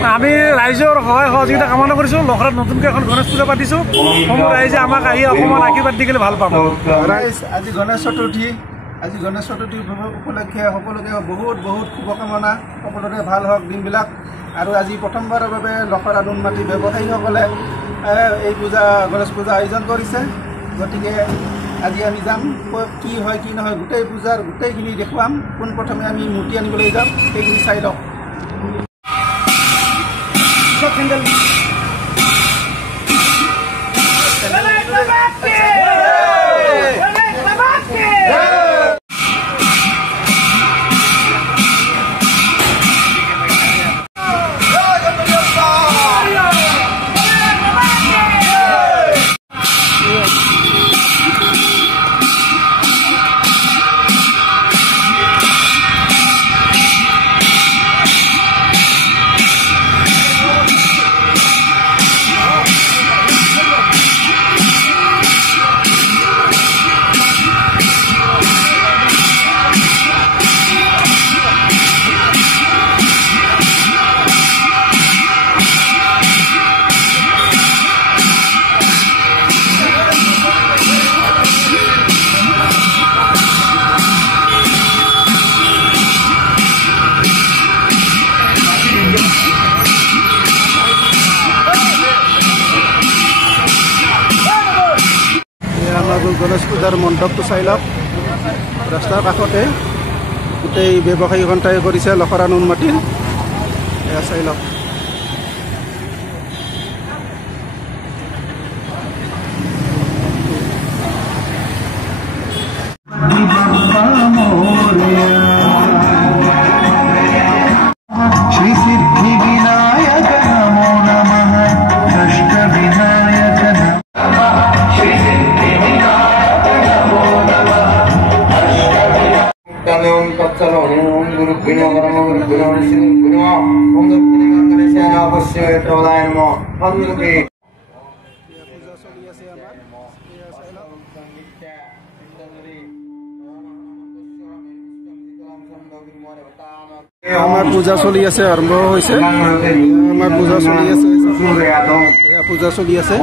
আমি ৰাইজৰ সহায় সহযোগিতা কামনা কৰিছোঁ। লখৰাত নতুনকৈ এখন গণেশ পূজা পাতিছোঁ। সমূহ ৰাইজে আমাক আহি অকণমান আশীৰ্বাদ দি গ'লে ভাল পাব। ৰাইজ আজি গণেশ চতুৰ্থী উপলক্ষে সকলোকে বহুত বহুত শুভকামনা। সকলোৰে ভাল হওক দিনবিলাক। আৰু আজি প্ৰথমবাৰৰ বাবে লখৰা নুনমাটি ব্যৱসায়ীসকলে এই গণেশ পূজা আয়োজন কৰিছে। গতিকে আজি আমি যাম, কি হয় কি নহয় গোটেই পূজাৰ গোটেইখিনি দেখুৱাম। পোনপ্ৰথমে আমি মূৰ্তি আনিবলৈ যাম, সেইখিনি চাই লওক। গণেশ পূজাৰ মণ্ডপটো চাই লওক। ৰাস্তাৰ কাষতে গোটেই ব্যৱসায়ীখন তৈয়াৰ কৰিছে লখৰা নুনমাটিৰ। এয়া চাই লওক। আমাৰ পূজা চলি আছে, আৰম্ভ হৈছে। আমাৰ পূজা চলি আছে, পূজা চলি আছে।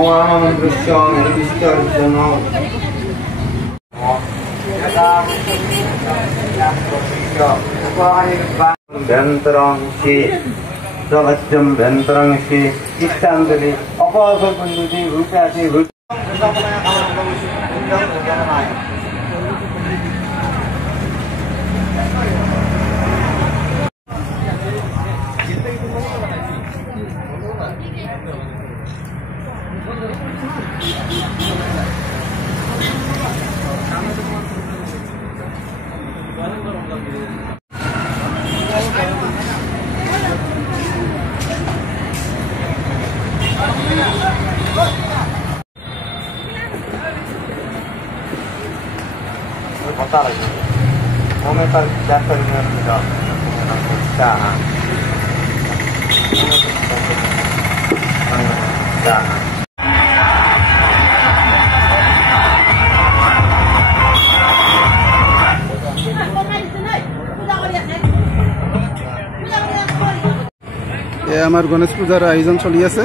আমাৰ গণেশ পূজাৰ আয়োজন চলি আছে।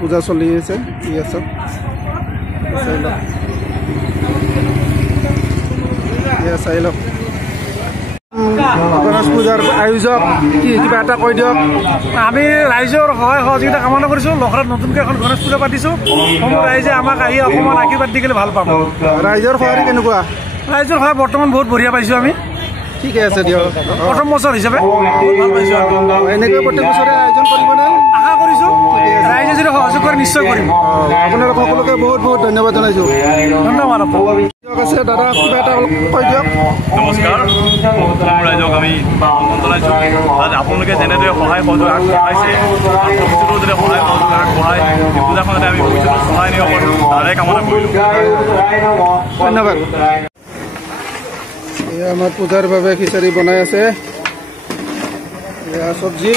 পূজা চলি আছে। চাই লওক। গণেশ পূজাৰ আয়োজক কি কিবা এটা কৈ দিয়ক। আমি ৰাইজৰ সহায় সহযোগিতা কামনা কৰিছোঁ। লখৰাত নতুনকৈ এখন গণেশ পূজা পাতিছোঁ। সমূহ ৰাইজে আমাক আহি অকণমান আশীৰ্বাদ দি গ'লে ভাল পাব। ৰাইজৰ সহায় কেনেকুৱা? ৰাইজৰ সহায় বৰ্তমান বহুত বঢ়িয়া পাইছোঁ আমি। ঠিকে আছে দিয়ক। প্ৰথম বছৰ হিচাপে ভাল পাইছোঁ। এনেকৈ প্ৰত্যেক বছৰে আয়োজন কৰিবনে? আশা কৰিছোঁ ৰাইজে যদি সহযোগ কৰে নিশ্চয় কৰিম। আপোনালোক সকলোকে বহুত বহুত ধন্যবাদ জনাইছোঁ। ধন্যবাদ। ঠিক আছে দাদা, কিবা এটা কৈ দিয়ক। নমস্কাৰ। ৰাইজক আমি আমন্ত্ৰণ জনাইছোঁ। আপোনালোকে যেনেদৰে সহায় সহযোগ আগবঢ়াইছে, ভৱিষ্যতেও যদি সহায় সহযোগ আগবঢ়ায়, এই পূজাখনতে আমি ভৱিষ্যতত সহায় নিব পাৰোঁ, তাৰে কামনা কৰিলোঁ। ধন্যবাদ। এয়া আমাৰ পূজাৰ বাবে খিচাৰি বনাই আছে। এয়া চব্জি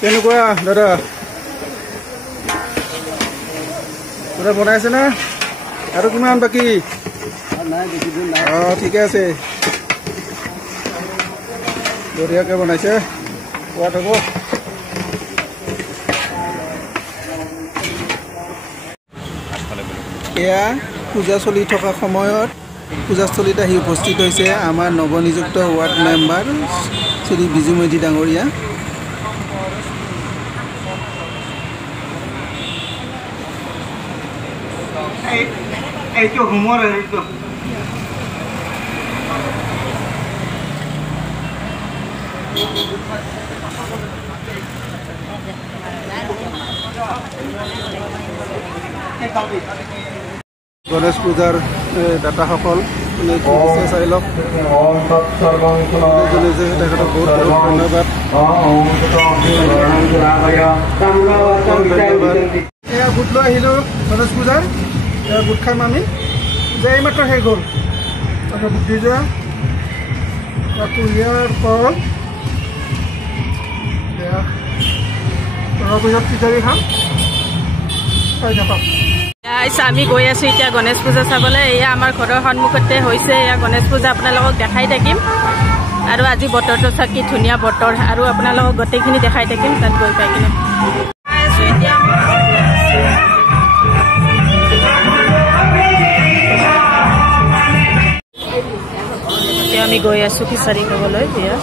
কেনেকুৱা দাদা? দাদা বনাই আছে না? আৰু কিমান বাকী? ঠিকে আছে। বঢ়িয়াকৈ বনাইছে সোৱাদ হ'ব। এয়া পূজা চলি থকা সময়ত পূজাস্থলীত আহি উপস্থিত হৈছে আমাৰ নৱনিযুক্ত ৱাৰ্ড মেম্বাৰ শ্ৰী বিজু মেধি ডাঙৰীয়া। এইটো হোমৰ এইটো গণেশ পূজাৰ দাতাসকল চাই লওক। তেখেতক বহুত বহুত ধন্যবাদ। এয়া গোট লৈ আহিলোঁ গণেশ পূজাৰ, গোট খাম আমি যে এইমাত্ৰ শেষ হ'ল। তাকে বুদ্ধি যোৱা কুঁহিয়াৰ কল পিছত খিচাৰি খাম, খাই নাপাম। আমি গৈ আছো এতিয়া গণেশ পূজা চাবলৈ। এয়া আমাৰ ঘৰৰ সন্মুখতে হৈছে এয়া গণেশ পূজা, আপোনালোকক দেখাই থাকিম। আৰু আজি বতৰটো চাওক কি ধুনীয়া বতৰ, আৰু আপোনালোকক গোটেইখিনি দেখাই থাকিম তাত গৈ পাই কিনে। এতিয়া আমি গৈ আছো খিচাৰি খাবলৈ। এয়া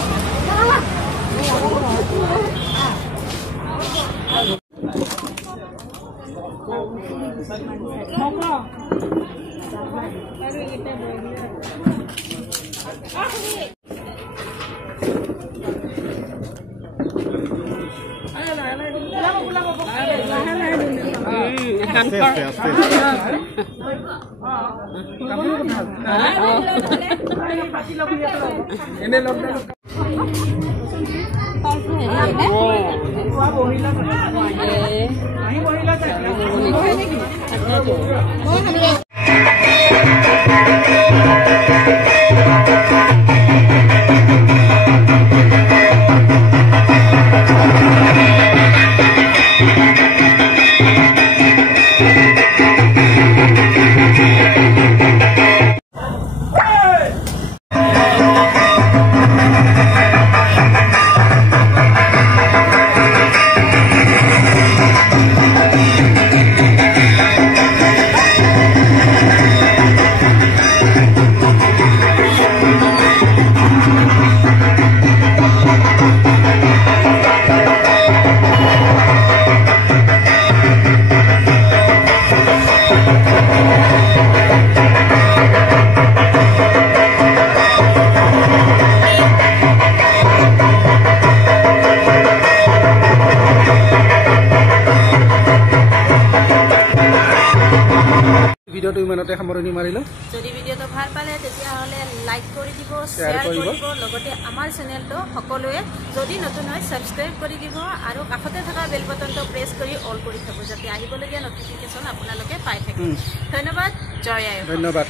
ভিডিঅ'টো ইমানতে সামৰণি মাৰিলোঁ। যদি ভিডিঅ'টো ভাল পালে তেতিয়াহ'লে লাইক কৰি দিব, শ্বেয়াৰ কৰিব, লগতে আমাৰ চেনেলটো সকলোৱে যদি নতুন হয় ছাবস্ক্ৰাইব কৰি দিব, আৰু কাষতে থকা বেল বটনটো প্ৰেছ কৰি অল কৰি থ'ব, যাতে আহিবলগীয়া নটিফিকেশ্যন আপোনালোকে পাই থাকে। ধন্যবাদ। জয় আই। ধন্যবাদ।